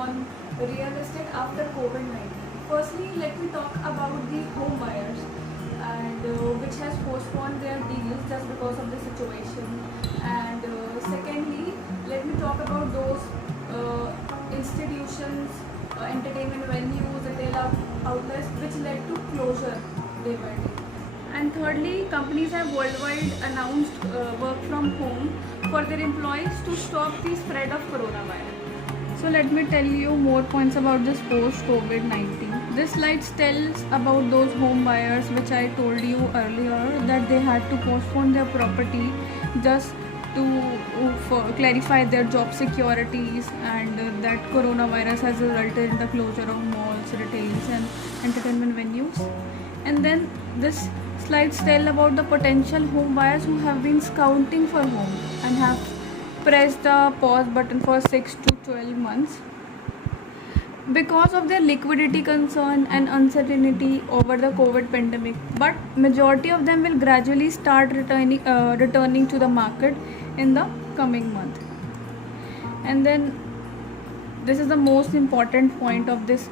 on real estate after COVID-19. Firstly, let me talk about the home buyers and which has postponed their deals just because of the situation. And secondly, let me talk about those institutions, entertainment venues, retail outlets which led to closure day by day. And thirdly, companies have worldwide announced work from home for their employees to stop the spread of coronavirus. So let me tell you more points about this post-COVID-19. This slide tells about those home buyers which I told you earlier that they had to postpone their property just to clarify their job securities, and that coronavirus has resulted in the closure of malls, retails and entertainment venues. And then this slides tell about the potential home buyers who have been scouting for home and have pressed the pause button for 6 to 12 months because of their liquidity concern and uncertainty over the COVID pandemic. But majority of them will gradually start returning to the market in the coming month. And then this is the most important point of this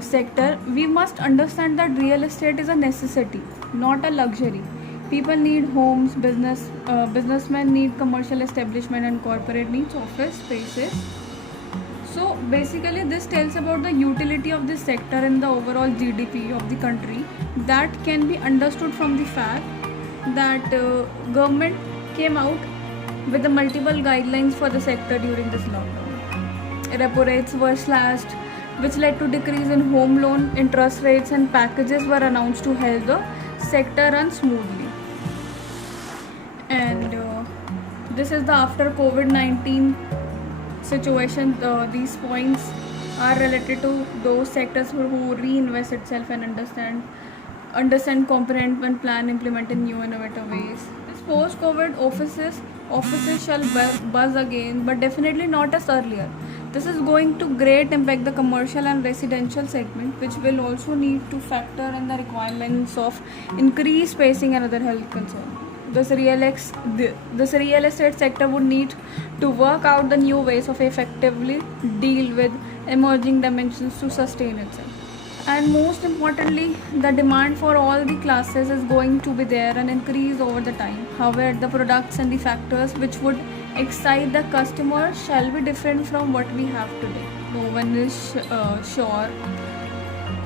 sector. We must understand that real estate is a necessity, not a luxury. People need homes, businessmen need commercial establishment, and corporate needs office spaces. So basically this tells about the utility of this sector in the overall GDP of the country. That can be understood from the fact that government came out with the multiple guidelines for the sector during this lockdown. Repo rates were slashed, which led to decrease in home loan interest rates, and packages were announced to help the sector run smoothly. And this is the after COVID-19 situation. These points are related to those sectors who reinvest itself and understand, comprehend and plan, implement in new innovative ways. This post-COVID offices shall buzz again, but definitely not as earlier. This is going to great impact the commercial and residential segment, which will also need to factor in the requirements of increased spacing and other health concerns. This real estate sector would need to work out the new ways of effectively deal with emerging dimensions to sustain itself. And most importantly, the demand for all the classes is going to be there and increase over the time. However, the products and the factors which would excite the customer shall be different from what we have today. No one is sure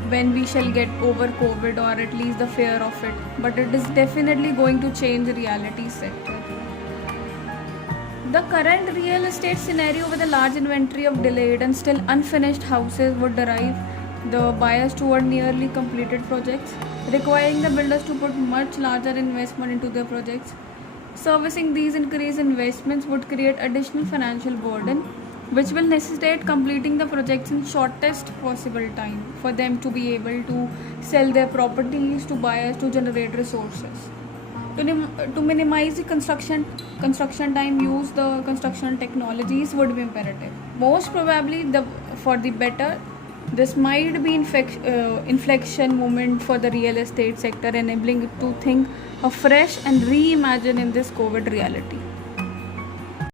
when we shall get over COVID, or at least the fear of it, but it is definitely going to change the reality sector. The current real estate scenario with a large inventory of delayed and still unfinished houses would drive the buyers toward nearly completed projects, requiring the builders to put much larger investment into their projects. Servicing these increased investments would create additional financial burden, which will necessitate completing the projects in shortest possible time for them to be able to sell their properties to buyers to generate resources. To minimize the construction time, use the construction technologies would be imperative. Most probably, for the better, this might be inflection moment for the real estate sector, enabling it to think afresh and reimagine in this COVID reality.